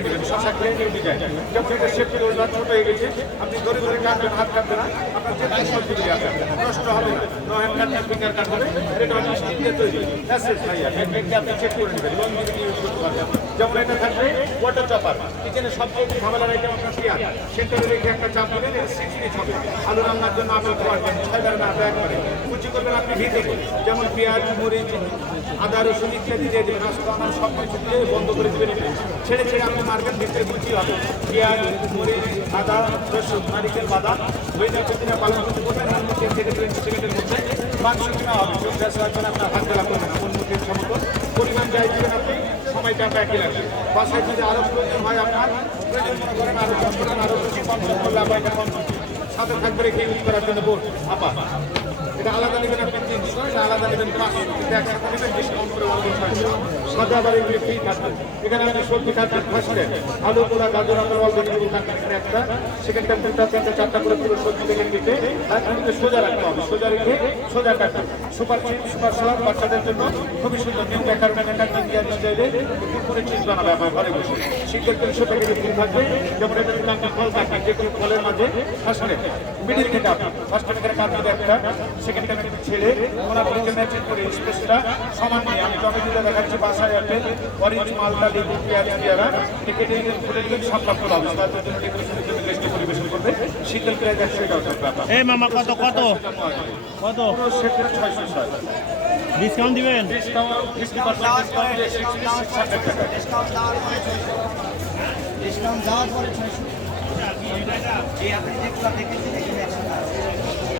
করে নেবেন শশা হয়ে গেছে ধরে কাটবেন, হাত কাটবে না। আপনার যে কোনো সবজি দিয়ে আসবেন নষ্ট হবে না। নো ফিঙ্গার এটা দিয়ে তৈরি। ভাইয়া। আপনি চেক করে নেবেন। ইউজ করতে পারবেন। যেমন এটা থাকবে ওয়াটার চপার কিচেনে সবচেয়ে ঝামেলার আইটেম আপনার পেঁয়াজ সেন্টারে রেখে একটা চাপ দেবেন সিক্স পিস হবে। আলু রান্নার জন্য আপনি পারবেন ছয় বার না একবারে কুচি করবেন আপনি যেমন পেঁয়াজ, মরিচ, আদা, রসুন ইত্যাদি দিয়ে দেবেন। আসলে সব কিছু দিয়ে বন্ধ করে দেবেন। ছেড়ে ছেড়ে আপনি মার্কেট ভিতরে কুচি হবে। পেঁয়াজ, মরিচ, আদা, রসুন। নারিকেল বাদাম ওই দেখে দিনে পালন করতে করবেন ওর মধ্যে থেকে টোয়েন্টি সেকেন্ডের মধ্যে মাংস কিনা হবে। সব গ্যাস রাখবেন আপনার হাত দেওয়া করবেন না। অন্য সমত পরিমাণ যাই দিবেন আপনি, সময়টা আপনার একই লাগবে। বাসায় যদি আরও প্রয়োজন হয় আপনার, প্রয়োজন মনে করেন আরও কম করেন আরও করলে আপনার এটা কম সাথে থাকবে রেখে ইউজ করার জন্য বোর্ড। আপা, এটা আলাদা নেবেন আপনি তিনশো, এটা আলাদা নেবেন পাঁচশো। একসাথে নেবেন ডিসকাউন্ট করে ছয়শো সাদা বাড়ি ফ্রি থাকবে এখানে আপনি সবজি খাচ্ছেন ফার্স্টে আলু পোড়া, গাজর আপনার অল্প ভেজিটেবল থাকবে একটা। টাইম তিনটা তিনটা, চারটা করে পুরো সবজি থেকে দিতে আর কিন্তু সোজা রাখতে হবে, সোজা রেখে সোজা কাটতে সুপার সুপার সালাদ বাচ্চাদের জন্য খুবই সুন্দর। নিউ বেকার ম্যানেজার দিয়ে চাইলে একটু করে চিন্তা বানাবে ব্যাপার ঘরে বসে। শীতের তিনশো থেকে ফুল থাকবে, যেমন এটা আপনি ফল থাকবে যে কোনো ফলের মাঝে ফার্স্টে মিডিল থেকে আপনি ফার্স্টে এখানে কাটবে একটা সেকেন্ড আমি ছেড়ে ওনার দিকে ম্যাচিং করে স্পেসটা সমান নিয়ে আমি টমেটোটা দেখাচ্ছি বাসায় আছে অরেঞ্জ মালটা লেবু পেঁয়াজ, পেয়ারা। কেটে নিয়ে ফুটে দিলে সাপলা ফল তার জন্য ডেকোরেশনের জন্য পরিবেশন করবে। শীতল প্রায় একশো এই মামা কত কত? কত? পুরো ছয়শো ছয় ডিসকাউন্ট দিবেন? ডিসকাউন্ট দেওয়ার পরে ছয়শো।